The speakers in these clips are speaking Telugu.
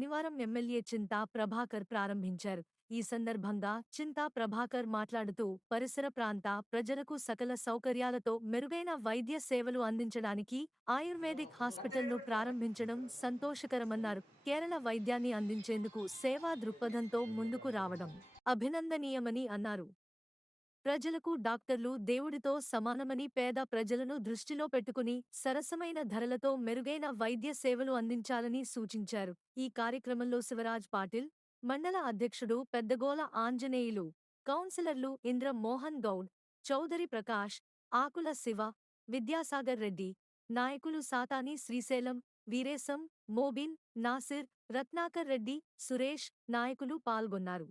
శనివారం ఎమ్మెల్యే చింతా ప్రభాకర్ ప్రారంభించారు. ఈ సందర్భంగా చింతా ప్రభాకర్ మాట్లాడుతూ పరిసర ప్రాంత ప్రజలకు సకల సౌకర్యాలతో మెరుగైన వైద్య సేవలు అందించడానికి ఆయుర్వేదిక్ హాస్పిటల్ను ప్రారంభించడం సంతోషకరమన్నారు. కేరళ వైద్యాన్ని అందించేందుకు సేవా దృక్పథంతో ముందుకు రావడం అభినందనీయమని అన్నారు. ప్రజలకు డాక్టర్లు దేవుడితో సమానమని పేద ప్రజలను దృష్టిలో పెట్టుకుని సరసమైన ధరలతో మెరుగైన వైద్య సేవలు అందించాలని సూచించారు. ఈ కార్యక్రమంలో శివరాజ్ పాటిల్, మండల అధ్యక్షుడు పెద్దగోల ఆంజనేయులు, కౌన్సిలర్లు ఇంద్ర మోహన్ గౌడ్, చౌదరి ప్రకాష్, ఆకుల శివ, విద్యాసాగర్ రెడ్డి, నాయకులు సాతాని శ్రీశైలం, వీరేశం, మోబిన్, నాసిర్, రత్నాకర్ రెడ్డి, సురేష్ నాయకులు పాల్గొన్నారు.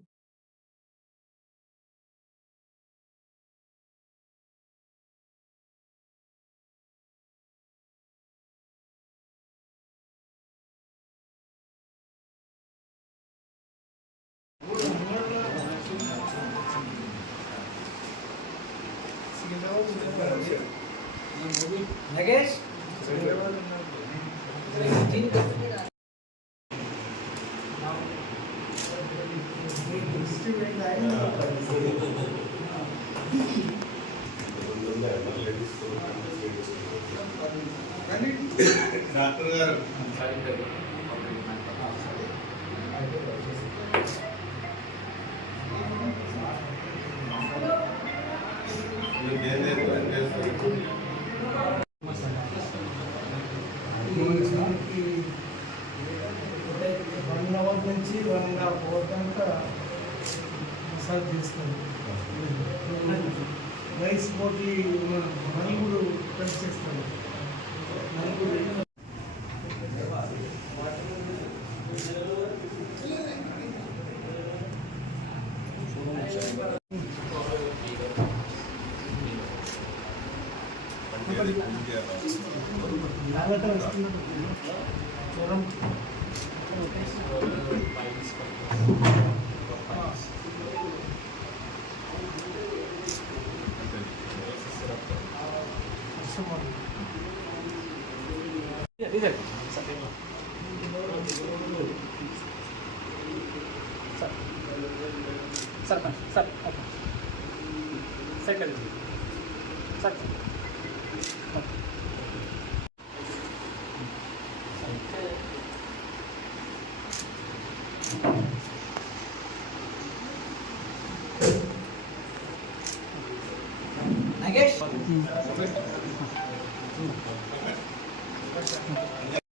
నగేష్ డాక్టర్ గారు నుంచి 1.5 దాకా మసాజ్ చేస్తాను. రైస్ పోటీ నలుగురు కలిసి చేస్తాను. నలుగురు జ్వరం నగేష్